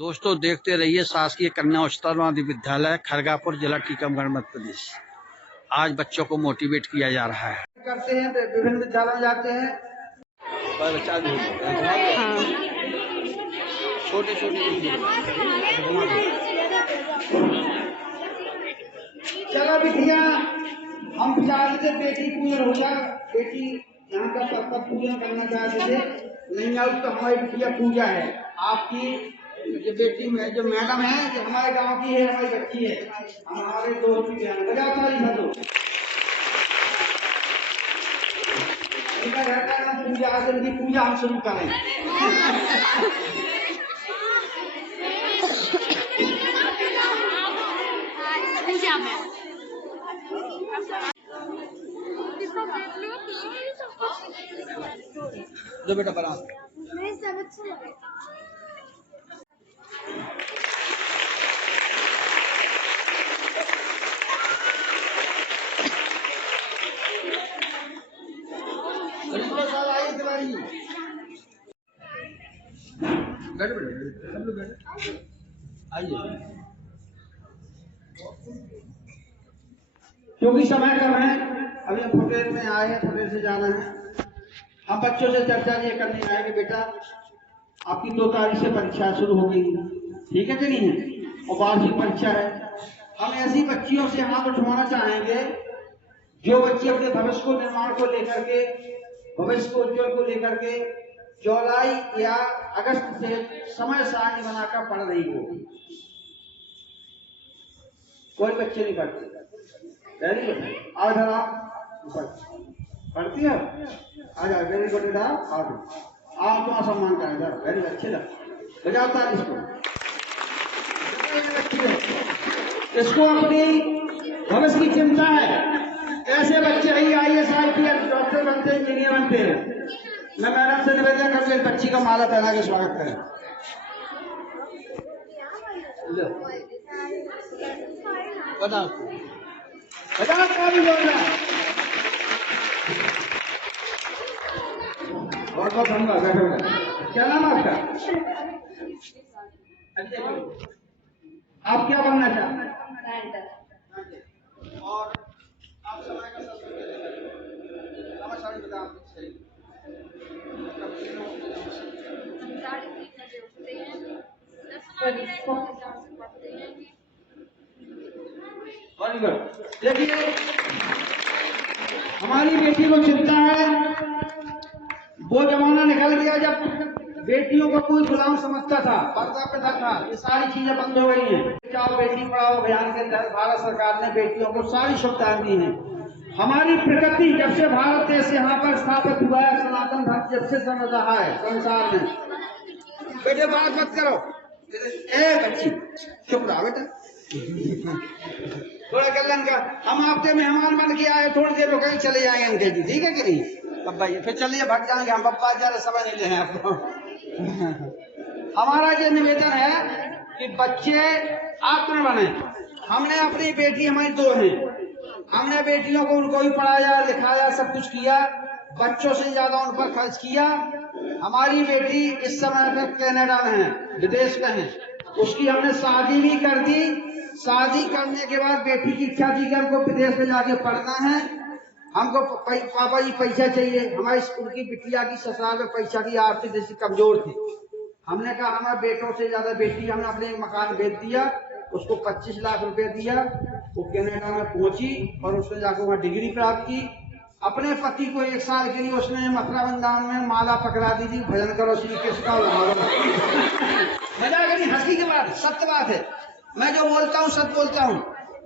दोस्तों देखते रहिए शासकीय कन्या उच्चतर माध्यमिक विद्यालय खरगापुर, जिला टीकमगढ़, मध्य प्रदेश। आज बच्चों को मोटिवेट किया जा रहा है। करते हैं तो विभिन्न विद्यालयों में जाते हैं। छोटे चलो बिटिया, हम चाहते थे बेटी पूजन हो जाए, बेटी यहाँ का सबका पूजन करना चाहते थे, नहीं आज तो हमारी बिटिया पूजा है। आपकी जो बेटी में जो मैडम है, जो हमारे गांव की है, हमारी बच्ची है, हमारे दोस्त की है। बजाओ ताली भर दो। इनका घर का नाम पूजा है, इनकी पूजा हम शुरू करें। दो बेटा बना आइए, क्योंकि समय कम है, अभी हम फुटेज में आए हैं, फुटेज से जाना है। हम बच्चों से चर्चा ये करने आए कि बेटा आपकी 2 तारीख से परीक्षा शुरू हो गई, ठीक है कि नहीं है, और वार्षिक परीक्षा है। हम ऐसी बच्चियों से हाथ उठवाना चाहेंगे जो बच्चे अपने भविष्य को निर्माण को लेकर के, भविष्य को उज्जवल को लेकर के जुलाई या अगस्त से समय सारणी बनाकर पढ़ रही हो। कोई बच्चे नहीं पढ़ते, वेरी गुड। आज आप पढ़ती हो, आज वेरी गुड बेटा, आज आप तुम्हारा सम्मान करेंगे, वेरी अच्छे लग बजाओ ताली इसको। इसको अपनी भविष्य की चिंता है। ऐसे बच्चे ही IAS IPS डॉक्टर बनते, इंजीनियर बनते हैं। मैं मैडम से निवेदन करते हैं बच्ची का माला पहना के स्वागत करें। बताओ बजाओ ताली बोलना। बहुत बहुत धन्यवाद, बैठो। क्या नाम आपका? आप क्या बनना चाहते हैं? और आप समय का साड़ी बता सही। देखिए, हमारी बेटी को चिंता है। वो जमाना निकल गया जब बेटियों को कोई गुलाम समझता था, पर्दा प्रथा था। ये सारी चीजें बंद हो गई हैं। बचाओ बेटी पढ़ाओ अभियान के तहत भारत सरकार ने बेटियों को सारी सुविधाएं दी हैं। हमारी प्रगति जब से भारत देश यहाँ पर स्थापित हुआ है, सनातन धर्म जब से समझ रहा है संसार में। बेटे बात मत करो, ए बच्ची चुप रहा बेटा, थोड़ा कल्याण का। हम आपके मेहमान बन के आए, थोड़ी देर रुके चले जाएंगे अंकल जी, ठीक है कि नहीं? पप्पा जी फिर चलिए भट जाएंगे हम, पप्पा ज्यादा समय नहीं ले हैं आपको। हमारा ये निवेदन है कि बच्चे आत्म बने। हमने अपनी बेटी, हमारी 2 हैं, हमने बेटियों को उनको ही पढ़ाया लिखाया, सब कुछ किया, बच्चों से ज्यादा उन पर खर्च किया। हमारी बेटी इस समय में कनाडा में है, विदेश में है। उसकी हमने शादी भी कर दी। शादी करने के बाद बेटी की इच्छा थी कि हमको विदेश में जाके पढ़ना है, हमको पापा जी पैसा चाहिए। हमारी स्कूल की बिटिया की ससुराल में पैसा की आर्थिक दृष्टि कमजोर थी। हमने कहा हमारे बेटों से ज्यादा बेटी, हमने अपने मकान बेच दिया, उसको 25 लाख रुपए दिया। वो कनाडा में पहुंची और उसने जाकर वहां डिग्री प्राप्त की। अपने पति को 1 साल के लिए उसने मथुरा वृंदावन में माला पकड़ा दी थी, भजन करो श्री कृष्ण का। मजा करी, हंसी की बात, सत्य बात है। मैं जो बोलता हूँ सच बोलता हूँ,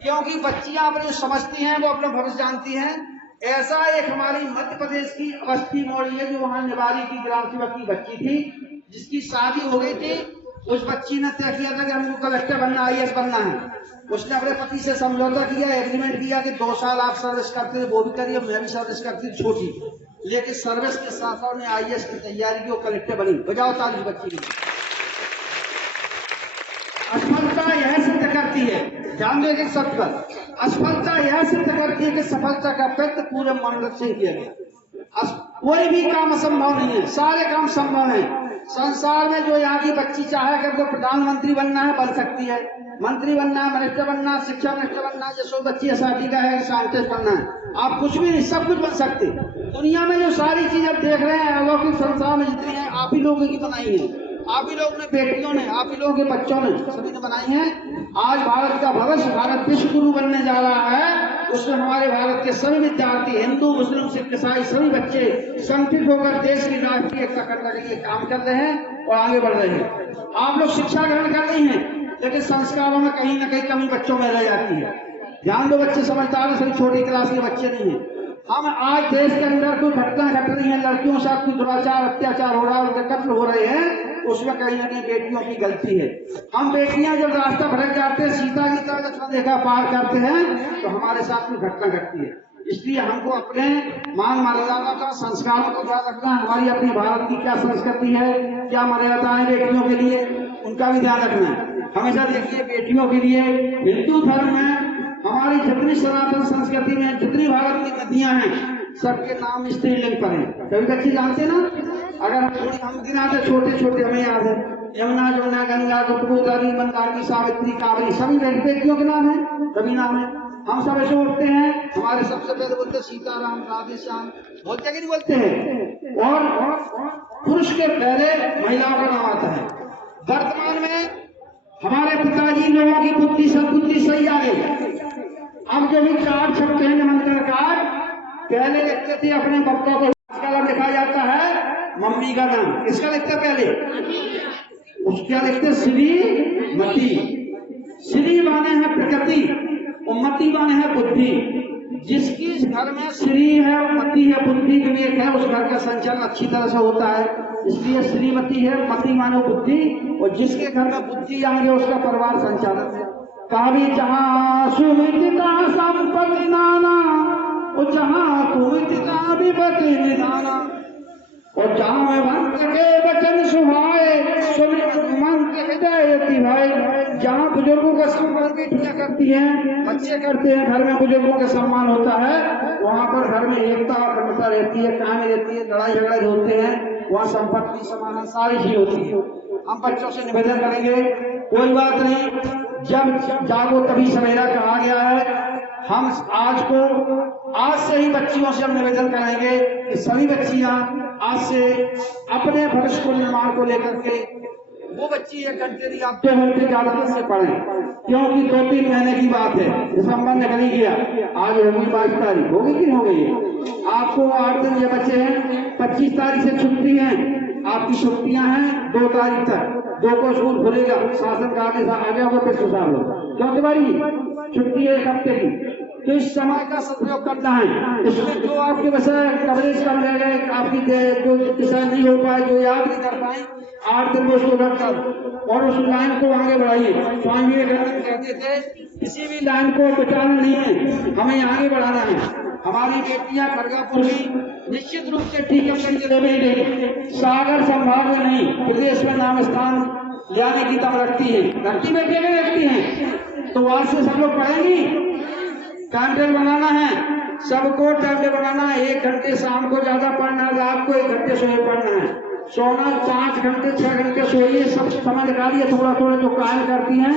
क्योंकि बच्चियां अपने समझती हैं, वो अपना भविष्य जानती हैं। ऐसा एक हमारी मध्य प्रदेश की अवस्थी मोड़ी है, जो वहां निवारी की ग्राम सेवक की बच्ची थी, जिसकी शादी हो गई थी। उस बच्ची ने तय किया था कि हमको कलेक्टर बनना, IAS बनना है। उसने अपने पति से समझौता किया, एग्रीमेंट किया कि 2 साल आप सर्विस करते थे, वो भी करिए, मैं भी सर्विस करती थी छोटी, लेकिन सर्विस के साथ साथ ने IAS की तैयारी की, वो कलेक्टर बनी। बजाओ ताली बच्ची की। असफलता यह सिद्ध करती है, ध्यान देंगे सब पर, असफलता यह सिद्ध करती है कि सफलता का प्रयत्न पूरे मनोरथ से किया गया। कोई भी काम असंभव नहीं है, सारे काम संभव है। संसार में जो यहाँ की बच्ची चाहे अगर तो प्रधानमंत्री बनना है बन सकती है, मंत्री बनना है, मिनिस्टर बनना है, शिक्षा मिनिस्टर बनना है, जैसे बच्ची एसआरटी का है साइंटिस्ट बनना है, आप कुछ भी नहीं, सब कुछ बन सकते। दुनिया में जो सारी चीज आप देख रहे हैं अलौकिक संसार में जितनी है आप ही लोगों की बनाई है, आप ही लोगों ने, बेटियों ने, आप ही लोगों के बच्चों ने, सभी ने बनाई है। आज भारत का भविष्य, भारत विश्व गुरु बनने जा रहा है। उसमें हमारे भारत के सभी विद्यार्थी, हिंदू, मुस्लिम, सिख, ईसाई, सभी बच्चे संगठित होकर देश की राष्ट्रीय एकता करने के लिए काम कर रहे हैं और आगे बढ़ रहे हैं। आप लोग शिक्षा ग्रहण कर रही हैं, लेकिन संस्कारों में कहीं ना कहीं कमी बच्चों में रह जाती है। ध्यान दो, बच्चे समझदार हैं, सभी छोटी क्लास के बच्चे नहीं हैं। हम आज देश के अंदर कोई घटना घट रही है, लड़कियों से कोई दुराचार, अत्याचार हो रहा है, उनके कत्ल हो रहे हैं, उसमें कहीं ना कहीं बेटियों की गलती है। हम बेटियां जब रास्ता भटक जाते हैं, सीता की तरह लक्ष्मण रेखा पार करते हैं, तो हमारे साथ कोई घटना घटती है। इसलिए हमको अपने मान मर्यादा का, संस्कारों को ध्यान रखना है। हमारी अपनी भारत की क्या संस्कृति है, क्या मर्यादाएं बेटियों के लिए, उनका भी ध्यान रखना है। हमेशा देखिए बेटियों के लिए हिंदू धर्म में, हमारी जितनी सनातन संस्कृति में जितनी भारत की नदियां हैं, सबके नाम स्त्रीलिंग पर है। कभी बच्चे जानते ना, अगर हम गिनाते छोटे छोटे हमें याद है, यमुना, जमुना, गंगा, गोदावरी, मंदाकिनी, सावित्री, कावेरी, सभी बेटियों के नाम है, सभी नाम है। हम सब ऐसे उठते हैं, हमारे सबसे पहले बोलते सीताराम, राधे श्याम, बोलते कि नहीं बोलते हैं? और पुरुष के पहले महिलाओं का नाम आता है। वर्तमान में हमारे पिताजी लोगों की बुद्धि सही आ गई। अब जो भी कार्ड छपते हैं निमंत्रण कार्ड, पहले लिखते थे अपने बच्चों को, आजकल अब लिखा जाता है मम्मी का नाम। किसका लिखते पहले? उसका लिखते श्रीमती। श्री माने है प्रकृति और मति माने है बुद्धि। जिसकी घर में श्री है और मति है, बुद्धि विवेक है, उस घर का संचालन अच्छी तरह से होता है, इसलिए श्रीमती है। मति मानो बुद्धि, और जिसके घर में बुद्धि आएंगे उसका परिवार संचालन है। कावी जहाँ सुमितिका संपत्ति नाना, और जहाँ कुमितिका विपत्ति निदाना, और जहाँ में भक्त के वचन सुहाए, मंत्र हृदय भाई। जहाँ बुजुर्गों का सम्मान बेटियां करती हैं, बच्चे करते हैं, घर में बुजुर्गों का सम्मान होता है, वहाँ पर घर में एकता अखंडता रहती है, कायम रहती है, लड़ाई झगड़े होते हैं, वहाँ संपत्ति समाधान सारी चीज होती है। हम बच्चों से निवेदन करेंगे, कोई बात नहीं, जब जागो तभी सवेरा कहा गया है। हम आज से ही बच्चियों से हम निवेदन करेंगे कि सभी बच्चियां आज से अपने भविष्य को निर्माण को लेकर के, वो बच्ची 1 घंटे नहीं, आप 2 घंटे ज्यादा से पढ़ें, क्योंकि 2-3 महीने की बात है, दिसंबर निकल ही गया, आज होगी 22 तारीख, होगी कि नहीं होगी? आपको 8 दिन ये बच्चे हैं, 25 तारीख से छुट्टी है, आपकी छुट्टियां हैं 2 तारीख तक, 2 को स्कूल खुलेगा, शासन का आदेश आ गया होगा, फिर सुधार होगा, क्योंकि भाई छुट्टी है 1 हफ्ते की। तो इस समय का सदुपयोग करना है। इसमें जो आपके विषय कवरेज कम रह गए, आपकी जो विषय नहीं हो पाए, जो याद नहीं कर पाए, 8 दिन में उसको रखकर और उस लाइन को आगे बढ़ाइए। स्वामी विवेकानंद कहते थे किसी भी लाइन को बचाना नहीं है, हमें आगे बढ़ाना है। हमारी बेटियां खड़गापुर की निश्चित रूप से टीकमगढ़ जिले में ही नहीं, सागर संभाग में नहीं, प्रदेश में नाम स्थान लाने की दम रखती है। रखती बेटियां नहीं रखती हैं, तो आज से सब लोग पढ़ेंगी। टाइम टेबल बनाना है, सबको टाइम टेबल बनाना है। 1 घंटे शाम को ज्यादा पढ़ना है, रात को 1 घंटे सोए पढ़ना है। सोना 5 घंटे 6 घंटे सोइए, सब समय निकालिए, थोड़ा थोड़ा जो कार्य करती हैं।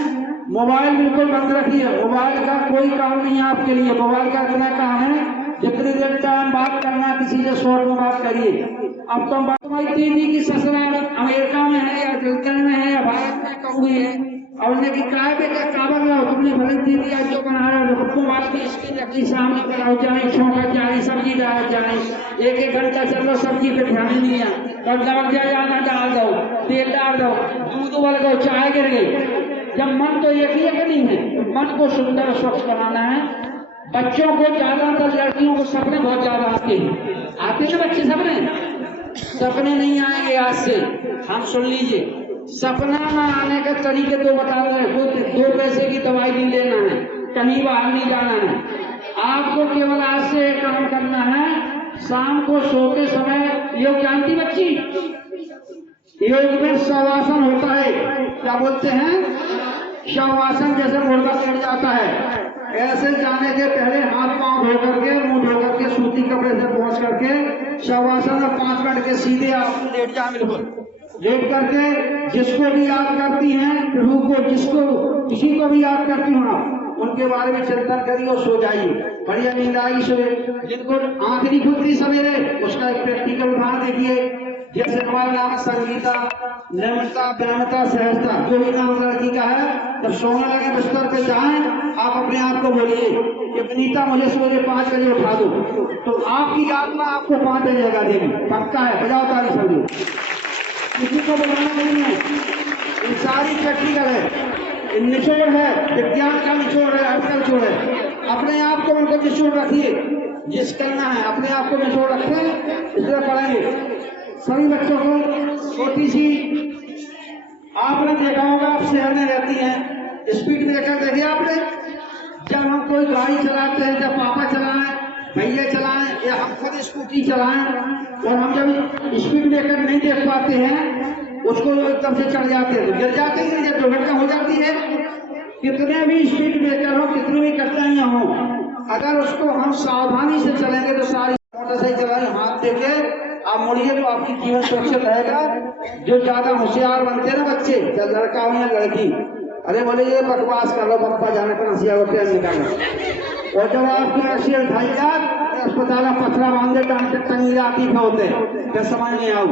मोबाइल बिल्कुल बंद रखिए, मोबाइल का कोई काम नहीं है आपके लिए। मोबाइल का इतना काम है, जितनी देर टाइम बात करना किसी से शॉर्ट में बात करिए। अब तो बात दीदी की ससुराल अमेरिका में है या ब्रिटेन में है या भारत में कहूँ है, और उन्हें की काय पे क्या काबर लाओ, तुमने भले दीदी आज जो बना रहे हो, मोबाइल की स्क्रीन रखी सामने बनाओ, जाए छोंका जाए, सब्जी डाल जाए, 1-1 घंटा चलो, सब्जी पे ध्यान ही नहीं है, कब लग जाए आना डाल दो, तेल डाल दो, दूध उबल गो, चाय गिर गई। जब मन तो एक ही नहीं है, मन को सुंदर स्वच्छ बनाना है। बच्चों को ज्यादातर लड़कियों को सपने बहुत ज्यादा आते हैं बच्चे सपने नहीं आएंगे आज से। हम सुन लीजिए, सपना में आने के तरीके तो बता रहे हैं। 2 पैसे की दवाई नहीं लेना है, कहीं बाहर नहीं जाना है, आपको केवल आज से काम करना है। शाम को सोते समय योग जानती बच्ची, योग में शवासन होता है, क्या बोलते हैं? शवासन, जैसे मुर्गा लेट जाता है, ऐसे जाने के पहले हाथ पांव धो करके, मुंह धो करके, सूती कपड़े से पोंछ करके शवासन में 5 मिनट के सीधे आप लेट जाए, बिल्कुल लेट करके जिसको भी याद करती हैं प्रभु को, जिसको किसी को भी याद करती हो आप, उनके बारे में चिंतन करिए और सो जाइए। बढ़िया नींद आएगी सवेरे। जिनको आंख नहीं खुलती सवेरे, उसका एक प्रैक्टिकल उदाहरण देखिए। जैसे हमारा नाम संगीता, निर्मलता, व्यामता, सहजता, जो भी नाम लड़की का है, जब सोने लगे बिस्तर पे जाएं, आप अपने आप को बोलिए कि विनीता मुझे सवेरे 5 बजे उठा दो, तो आपकी आत्मा आपको 5 बजे जगा देगी, पक्का है। बजाओ ताली सभी। किसी को बुलाना नहीं है, ये सारी प्रैक्टिकल है, निचोड़ है, विज्ञान का निचोड़ है, अर्थ का निचोड़ है। अपने आप को उनको निचोड़ रखिए, जिस करना है अपने आप को निचोड़ रखें, इसलिए पढ़ेंगे। सभी बच्चों को छोटी सी, आपने देखा होगा, आप शहर में रहती हैं, स्पीड ब्रेकर देखे आपने? जब हम कोई गाड़ी चलाते हैं, जब पापा चलाएं, भैया चलाएं या हम खुद स्कूटी चलाएं, और हम जब स्पीड ब्रेकर नहीं देख पाते हैं, उसको एकदम से चढ़ जाते हैं, गिर जाते हैं, जब दुर्घटना हो जाती है। कितने भी स्पीड ब्रेकर हो, कितनी भी कठिनाइयां हो, अगर उसको हम सावधानी से चलेंगे तो सारी मोटरसाइकिल चलाएं, हाथ देके आप मुड़िए तो आपकी जीवन सुरक्षित रहेगा। जो ज्यादा होशियार बनते हैं ना बच्चे, चाहे लड़का हो या लड़की, अरे बोले ये बकवास कर लो, पप्पा जाने का नसिया होते हैं निकालना, और जब आपकी एक्सीडेंट खाई जाए, अस्पताल में पथरा बांधे टंगी जाती होते, क्या समझ नहीं आऊ।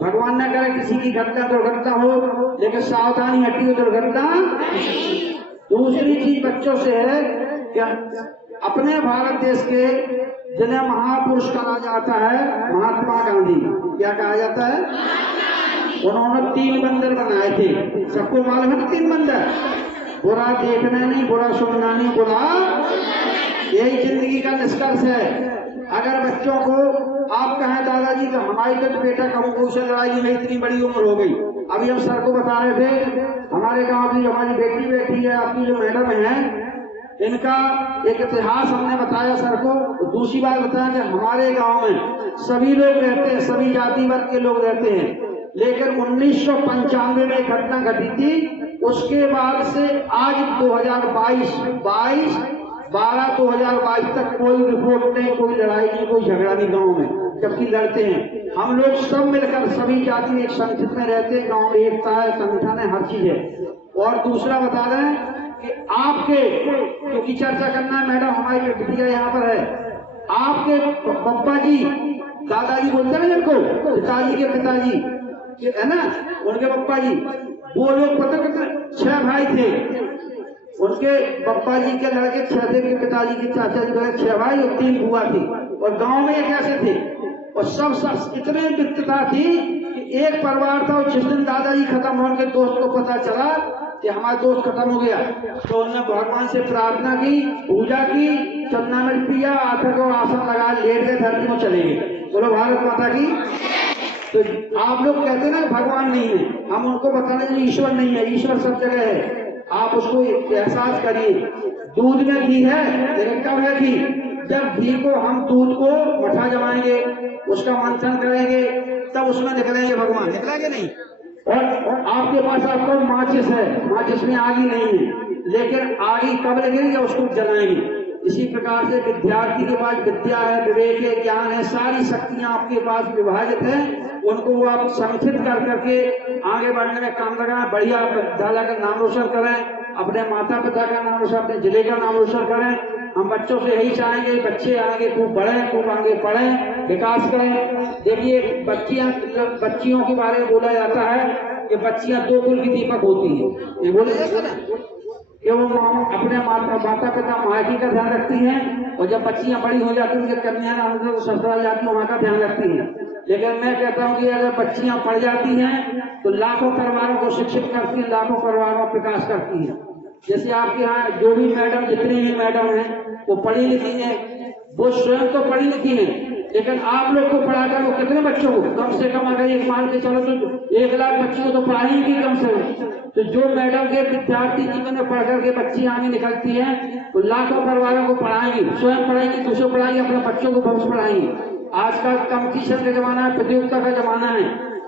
भगवान न करे किसी की घटना दुर्घटना हो, लेकिन सावधानी हटी हुई दुर्घटना। दूसरी चीज बच्चों से है क्या, अपने भारत देश के जिन्हें महापुरुष कहा जाता है, महात्मा गांधी, क्या कहा जाता है? उन्होंने 3 बंदर बनाए थे, सबको मालूम है 3 बंदर? बुरा देखना नहीं, बुरा सुनना नहीं, बुरा, यही जिंदगी का निष्कर्ष है। अगर बच्चों को आप कहें दादाजी तो हमारी तो बेटा कमों से लड़ाई में इतनी बड़ी उम्र हो गई, अभी हम सर को बता रहे थे, हमारे गांव की हमारी बेटी बैठी है, आपकी जो मैडम है, इनका एक इतिहास हमने बताया सर को। दूसरी बात बताया कि हमारे गांव में सभी लोग रहते हैं, सभी जाति वर्ग के लोग रहते हैं, लेकिन 1995 में घटना घटी थी, उसके बाद से आज 2022 तक कोई रिपोर्ट नहीं, कोई लड़ाई नहीं, कोई झगड़ा नहीं गांव में, जबकि लड़ते हैं। हम लोग सब मिलकर, सभी जाति एक संगठन में रहते हैं, गांव में एकता है, संगठन है, हर चीज है। और दूसरा बता दें कि आपके, क्योंकि चर्चा करना है मैडम, हमारी बिटिया यहाँ पर है, आपके पप्पा जी, दादाजी बोलते हैं जिनको, पिताजी के पिताजी है ना, उनके पप्पा जी, वो लोग पता कितने 6 भाई थे, उनके पप्पा जी के लड़के 6 थे, के पिताजी के चाचा जी के 6 भाई और 3 बुआ थी, और गांव में एक ऐसे थे, और सब इतने वित्तता थी कि एक परिवार था, और जिस दिन दादाजी खत्म हो, उनके दोस्त को पता चला कि हमारा दोस्त खत्म हो गया, तो उन्होंने भगवान से प्रार्थना की, पूजा की, चन्नामृत पिया, आखिर को आसन लगा, लेट गए, धरती में चले गए। बोलो भारत माता की। तो आप लोग कहते हैं ना भगवान नहीं है, हम उनको बताने ईश्वर नहीं है, ईश्वर सब जगह है, आप उसको एहसास करिए। दूध में घी है, लेकिन कब है घी? जब घी को हम दूध को मठा जमाएंगे, उसका मंथन करेंगे, तब उसमें निकलेंगे भगवान, निकलेंगे नहीं। और आपके पास आपको माचिस है, माचिस में आग ही नहीं है, लेकिन आग कब लगेगी? उसको जलाएंगे। इसी प्रकार से विद्यार्थी के पास विद्या है, विवेक है, ज्ञान है, सारी शक्तियां आपके पास विभाजित है, उनको वो आप संगठित कर करके आगे बढ़ने में काम लगाएं, बढ़िया विद्यालय का नाम रोशन करें, अपने माता पिता का नाम रोशन, अपने जिले का नाम रोशन करें। हम बच्चों से यही चाहेंगे, बच्चे आगे खूब बढ़ें, खूब आगे पढ़ें, विकास करें। देखिए बच्चियों के बारे में बोला जाता है कि बच्चियां 2 कुल की दीपक होती हैं, ये बोले जाता ना कि वो अपने माता पिता मायके का ध्यान रखती हैं, और जब बच्चियां बड़ी हो जाती हैं, कन्या तो ससुराल जाती है, वहां का ध्यान रखती हैं। लेकिन मैं कहता हूँ कि अगर बच्चियां पढ़ जाती हैं तो लाखों परिवारों को शिक्षित करती हैं, लाखों परिवारों का विकास करती हैं। जैसे आपके यहाँ जो भी मैडम, जितनी भी मैडम हैं, वो पढ़ी लिखी हैं, वो स्वयं तो पढ़ी लिखी हैं, लेकिन आप लोग को पढ़ाकर वो कितने बच्चों को, कम से कम अगर एक मान के चलो तो 1 लाख बच्चों को तो पढ़ाएंगी कम से कम। तो जो मैडम के विद्यार्थी जीवन में पढ़ करके बच्ची आगे निकलती हैं, तो लाखों परिवारों को पढ़ाएंगी, स्वयं पढ़ाएंगी, दूसरों पढ़ाएंगे, अपने बच्चों को भविष्य पढ़ाएंगी। आज का कंपटीशन का जमाना है, प्रतियोगिता का जमाना है,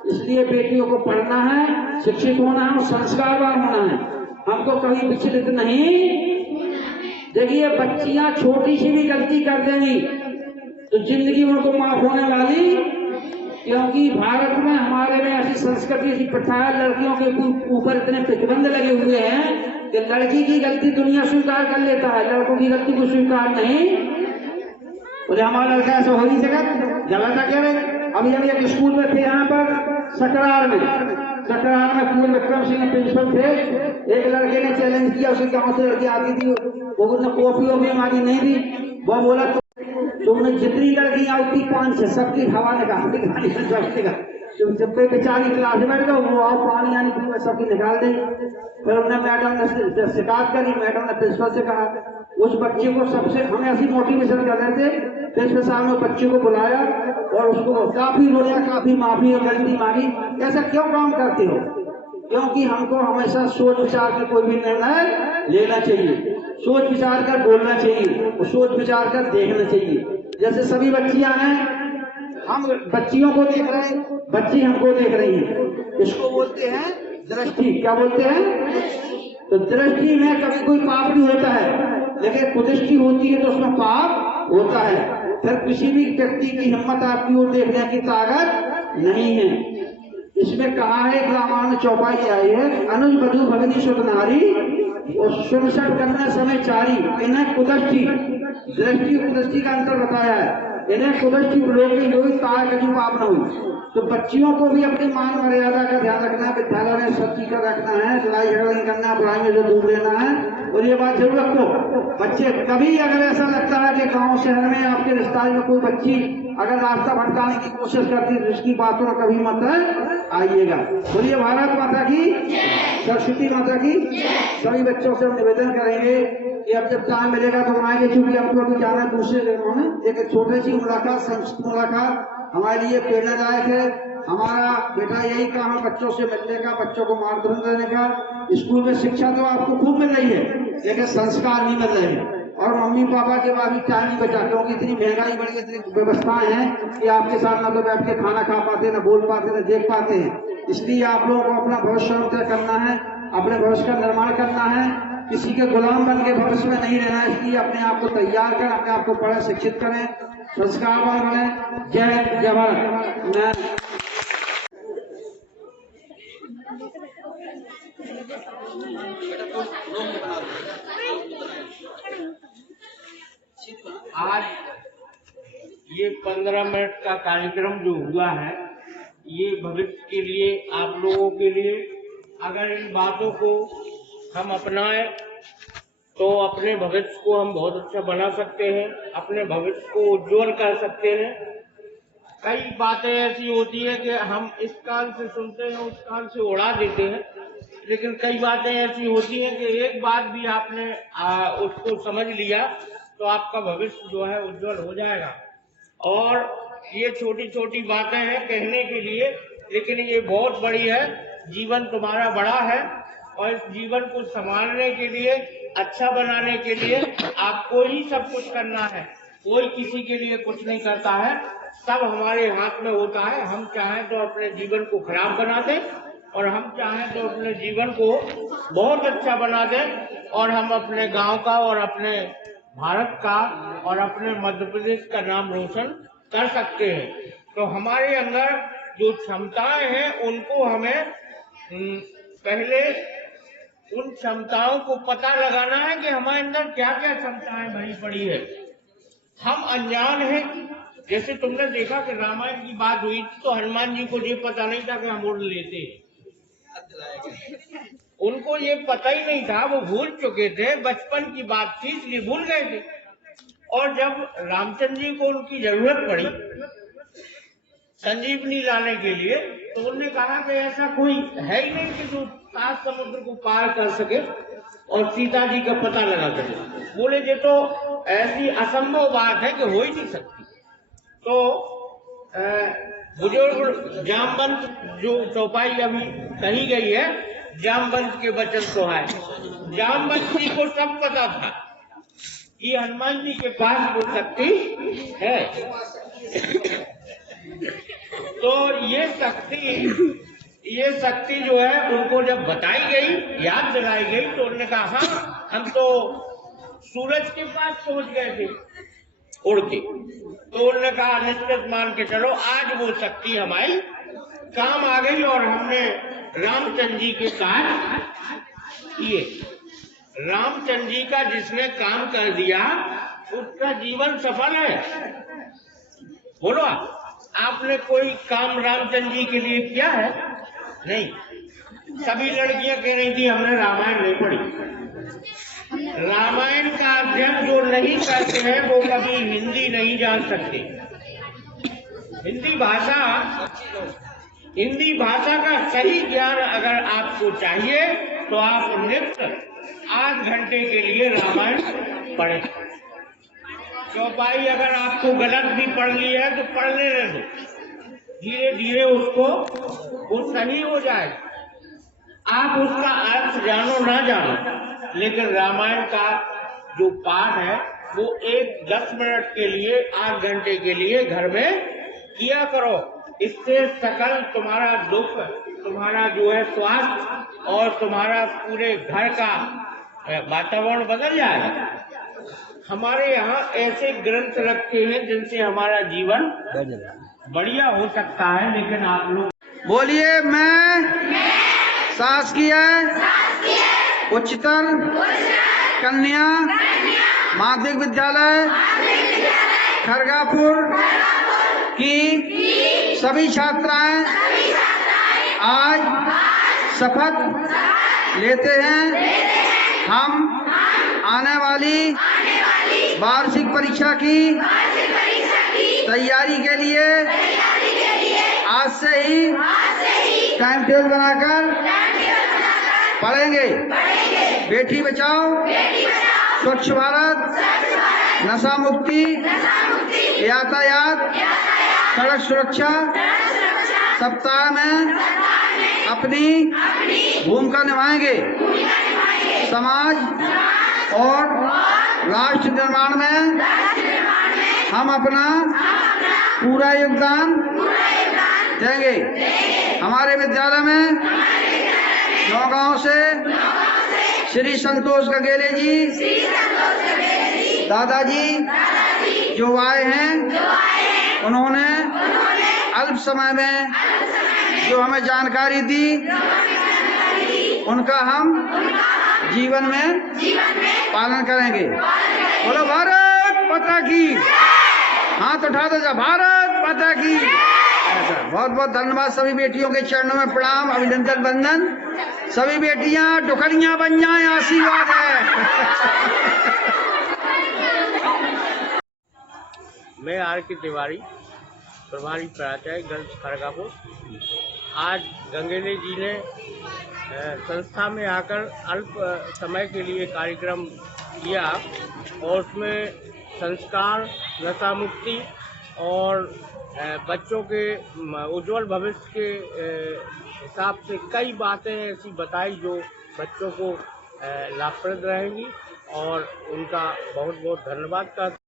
इसलिए बेटियों को पढ़ना है, शिक्षित होना है और संस्कारवान होना है। हमको कभी विचलित नहीं। देखिए बच्चियां छोटी सी भी गलती कर देंगी तो जिंदगी उनको माफ होने वाली क्योंकि भारत में हमारे में ऐसी संस्कृति, ऐसी प्रथा है, लड़कियों के ऊपर इतने प्रतिबंध लगे हुए हैं कि लड़की की गलती दुनिया स्वीकार कर लेता है, लड़कों की गलती को स्वीकार नहीं। बोले हमारा लड़का ऐसा हो नहीं सका, गलत कह रहे। अभी हम एक स्कूल में थे यहाँ पर सकरार में कुंवर विक्रम सिंह प्रिंसिपल थे। एक लड़के ने चैलेंज किया, उसके गांव से लड़की आती थी, वो कॉपी वॉपी मांगी, नहीं दी। वो बोला तुमने जितनी लड़की आई थी 5-6 सबकी हवा निकाल दी। जब बेचारी क्लास में बैठ गए, वो आओ पानी आनी पी सबकी निकाल दी। फिर उन्होंने मैडम ने शिकायत करी, मैडम ने प्रिंसिपल से कहा। उस बच्चे को सबसे हम ऐसी मोटिवेशन कर रहे थे, प्रिंसिपल साहब ने बच्चे को बुलाया और उसको काफी रोया, काफी माफी और गलती मांगी। ऐसा क्यों काम करते हो? क्योंकि हमको हमेशा सोच विचार के कोई भी निर्णय लेना चाहिए, सोच विचार कर बोलना चाहिए और सोच विचार कर देखना चाहिए। जैसे सभी बच्चियां हैं, हम बच्चियों को देख रहे हैं, बच्ची हमको देख रही है। इसको बोलते हैं दृष्टि। क्या बोलते हैं? तो दृष्टि में कभी कोई पाप नहीं होता है, लेकिन कुदृष्टि होती है तो उसमें पाप होता है। फिर किसी भी व्यक्ति की हिम्मत आपकी ओर देखने की ताकत नहीं है। इसमें कहा है, रामायण चौपाई आई है, अनुज वधु भगनी सुत नारी और सुनसठ करने समय चारी। इन्हें कुदृष्टि, दृष्टि कुदृष्टि का अंतर बताया है। इन्हें कुदृष्टि लोग हुई तार कभी पाप न हुई। तो बच्चियों को भी अपनी मान मर्यादा का ध्यान रखना है, विद्यालय में सच्ची का रखना है, लड़ाई झगड़ा नहीं करना, बुराई में जो दूर रहना है। और ये बात जरूर रखो, बच्चे कभी अगर ऐसा लगता है कि गांव शहर में आपके रिश्तेदारी में कोई बच्ची अगर रास्ता भटकाने की कोशिश करती है तो उसकी बातों में कभी मत आइएगा। बोलिए भारत माता की, सरस्वती माता की। सभी बच्चों से हम निवेदन करेंगे कि अब जब टाइम मिलेगा तो आएंगे, चूंकि हमको अभी जाना है दूसरे जगहों में। एक छोटी सी मुलाकात, संक्षिप्त मुलाकात हमारे लिए प्रेरणादायक है। हमारा बेटा यही काम है, बच्चों से मिलने का, बच्चों को मार्गदर्शन देने का। स्कूल में शिक्षा तो आपको खूब मिल रही है, लेकिन संस्कार नहीं मिल रहे हैं। और मम्मी पापा के बाद भी टाइम नहीं बचा, क्योंकि इतनी महंगाई बढ़ी, इतनी व्यवस्थाएं हैं कि आपके साथ ना तो बैठ के खाना खा पाते, ना बोल पाते, ना देख पाते हैं। इसलिए आप लोगों को अपना भविष्य तय करना है, अपने भविष्य का निर्माण करना है, किसी के गुलाम बन के भविष्य में नहीं रहना है। इसलिए अपने आप को तैयार करें, अपने आप को पढ़ें, शिक्षित करें, संस्कारवान बने। जय भारत। मैं आज ये 15 मिनट का कार्यक्रम जो हुआ है, ये भविष्य के लिए, आप लोगों के लिए, अगर इन बातों को हम अपनाएं तो अपने भविष्य को हम बहुत अच्छा बना सकते हैं, अपने भविष्य को उज्जवल कर सकते हैं। कई बातें ऐसी होती है कि हम इस कान से सुनते हैं, उस कान से उड़ा देते हैं, लेकिन कई बातें ऐसी होती हैं कि एक बात भी आपने उसको समझ लिया तो आपका भविष्य जो है उज्जवल हो जाएगा। और ये छोटी छोटी बातें हैं कहने के लिए, लेकिन ये बहुत बड़ी है। जीवन तुम्हारा बड़ा है और इस जीवन को संभालने के लिए, अच्छा बनाने के लिए आपको ही सब कुछ करना है। कोई किसी के लिए कुछ नहीं करता है, सब हमारे हाथ में होता है। हम चाहें तो अपने जीवन को खराब बना दें और हम चाहें तो अपने जीवन को बहुत अच्छा बना दें, और हम अपने गांव का और अपने भारत का और अपने मध्य प्रदेश का नाम रोशन कर सकते हैं। तो हमारे अंदर जो क्षमताएं हैं उनको हमें पहले उन क्षमताओं को पता लगाना है कि हमारे अंदर क्या क्या क्षमताएं भरी पड़ी है। हम अनजान हैं। जैसे तुमने देखा कि रामायण की बात हुई तो हनुमान जी को ये पता नहीं था कि हम उड़ लेते, उनको ये पता ही नहीं था, वो भूल चुके थे, बचपन की बात थी इसलिए भूल गए थे। और जब रामचंद्र जी को उनकी जरूरत पड़ी संजीवनी लाने के लिए, तो उन्होंने कहा कि ऐसा कोई है ही नहीं कि जो 7 समुद्र को पार कर सके और सीता जी का पता लगा सके। बोले ये तो ऐसी असंभव बात है कि हो ही नहीं सकती। तो बुजुर्ग जामवंत जो चौपाई अभी कही गई है, जामवंत के वचन सुहाए। जामवंत जी को सब पता था कि हनुमान जी के पास वो शक्ति है। तो ये शक्ति जो है उनको जब बताई गई, याद दिलाई गई, तो उन्होंने कहा हाँ हम तो सूरज के पास पहुंच गए थे उड़ के। तो उन्होंने कहा निश्चित मान के चलो आज वो शक्ति हमारी काम आ गई और हमने रामचंद्र जी के साथ किए। रामचंद्र जी का जिसने काम कर दिया उसका जीवन सफल है। बोलो आपने कोई काम रामचंद्र जी के लिए किया है? नहीं। सभी लड़कियां कह रही थी हमने रामायण नहीं पढ़ी। रामायण का अध्ययन जो नहीं करते हैं वो कभी हिंदी नहीं जान सकते। हिंदी भाषा का सही ज्ञान अगर आपको चाहिए तो आप नित्य 8 घंटे के लिए रामायण पढ़ें। चौपाई अगर आपको गलत भी पढ़ ली है तो पढ़ लेने दो, धीरे धीरे उसको वो सही हो जाए। आप उसका अर्थ जानो ना जानो, लेकिन रामायण का जो पाठ है वो 10 मिनट के लिए 8 घंटे के लिए घर में किया करो। इससे सकल तुम्हारा दुख, तुम्हारा जो है स्वास्थ्य और तुम्हारा पूरे घर का वातावरण बदल जाएगा। हमारे यहाँ ऐसे ग्रंथ रखते हैं जिनसे हमारा जीवन बढ़िया हो सकता है। लेकिन आप लोग बोलिए मैं शासकीय उच्चतर कन्या माध्यमिक विद्यालय खरगापुर की सभी छात्राएं आज शपथ लेते हैं हम आने वाली वार्षिक परीक्षा की तैयारी के लिए आज से ही टाइम टेबल बनाकर पढ़ेंगे। बेटी बचाओ, स्वच्छ भारत, नशा मुक्ति, यातायात, सड़क सुरक्षा सप्ताह में अपनी भूमिका निभाएंगे। समाज और राष्ट्र निर्माण में हम अपना पूरा योगदान देंगे। हमारे विद्यालय में नौगांव से श्री संतोष गगेले जी दादाजी जो आए हैं, उन्होंने अल्प समय में जो हमें जानकारी दी उनका हम जीवन में पालन करेंगे। बोलो भारत माता की, हाथ उठा दो जा, भारत माता की। ऐसा बहुत बहुत धन्यवाद। सभी बेटियों के चरणों में प्रणाम, अभिनंदन, वंदन। सभी बेटियां डुकरियां बन जाएं, आशीर्वाद है। मैं R.K. तिवारी, प्रभारी प्राचार्य गर्ल्स खरगापुर। आज गंगेले जी ने संस्था में आकर अल्प समय के लिए कार्यक्रम किया और उसमें संस्कार, नशा मुक्ति और बच्चों के उज्जवल भविष्य के हिसाब से कई बातें ऐसी बताई जो बच्चों को लाभप्रद रहेंगी और उनका बहुत बहुत धन्यवाद करते हैं।